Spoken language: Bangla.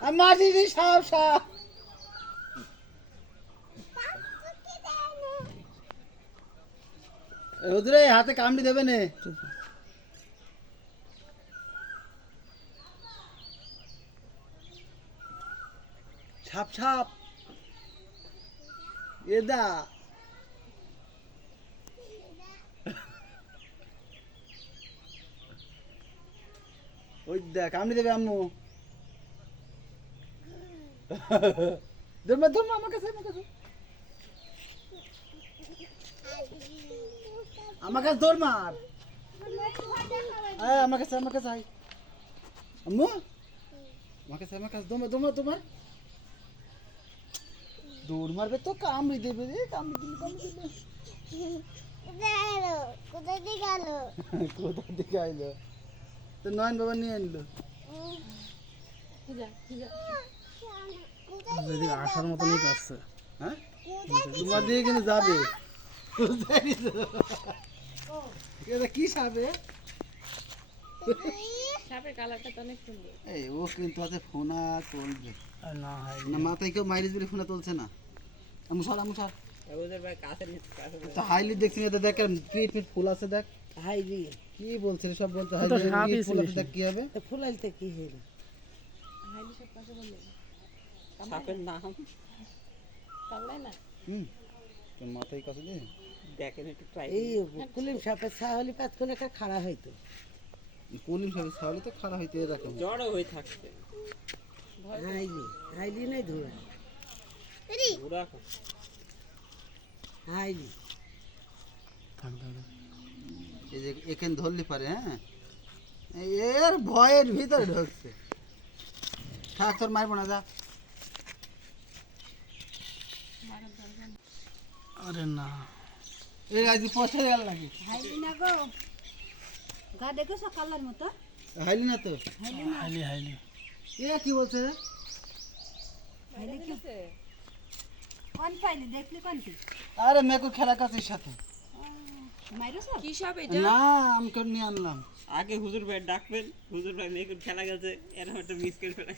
মাটিরই সাপ সাপ। হুজুরে হাতে কামড়ি দেবে নে। সাপ সাপ এদা ওই দা কামড়ি দেবে আম্মু। ধর্মা ধর্মা আমার কাছে আমার কাছে আমার কাছে দৌড় মার। আমার কাছে আয় আম্মু আমার কাছে দৌড় দৌড় তোমার দৌড় মারবে তো কামড়ি দেবে রে কামড়ি দিলে কোথা থেকে আইলো তো নয়ন বাবা নিয়ে আনলো আসার মতনই করছে। হ্যাঁ তোমার দিয়ে কিন্তু যাবে কি সাপে সাপের কালারটা তো অনেক সুন্দর। এই ও কিন্তু আছে ফোনা তুলবে না মাথায় কেউ মাইরিজ বলে ফোনা তুলছে না। মুসার ওদের ভাই কাছে তো হাইলি দেখছি না দেখ পিট পিট ফুল আছে দেখ হাইলি কি বলছে সব বলতে হাইলি ফুল আছে দেখ কি হবে ফুলাইতে কি হইল হাইলি সব কাছে বললে সাপের নাম কামড়াই না। তোর মাথায় কাছে দে দেখেন একটু ট্রাই এই কুলিম সাপের ছাহলি পাত কোন একটা খাড়া হইতো কলিম সাহেব ছাওয়ালে তো খারাপ হইতে এরকম জড়ো হয়ে থাকছে হাইলি হাইলি নাই ধুরা পুরা হাইলি এই যে এখানে ধরলি পারে। হ্যাঁ এর ভয়ের ভিতরে ঢুকছে থাক তোর মারবো না যা। আরে না এই আজ পচে গেল নাকি হাইলি না গো গা দেখো সকালের মতো হাইলি না তো হাইলি না এ কি বলছে হাইলি কি কোন পাইলি দেখলি কোন কি আরে মেকো খেলা কাছের সাথে মাইরো সব কি সাপ এটা? না আমি করে নিয়ে আনলাম। আগে হুজুর ভাই ডাকবেন, হুজুর ভাই মেয়েকে খেলা গেছে, এরকম একটা মিস করে ফেলে।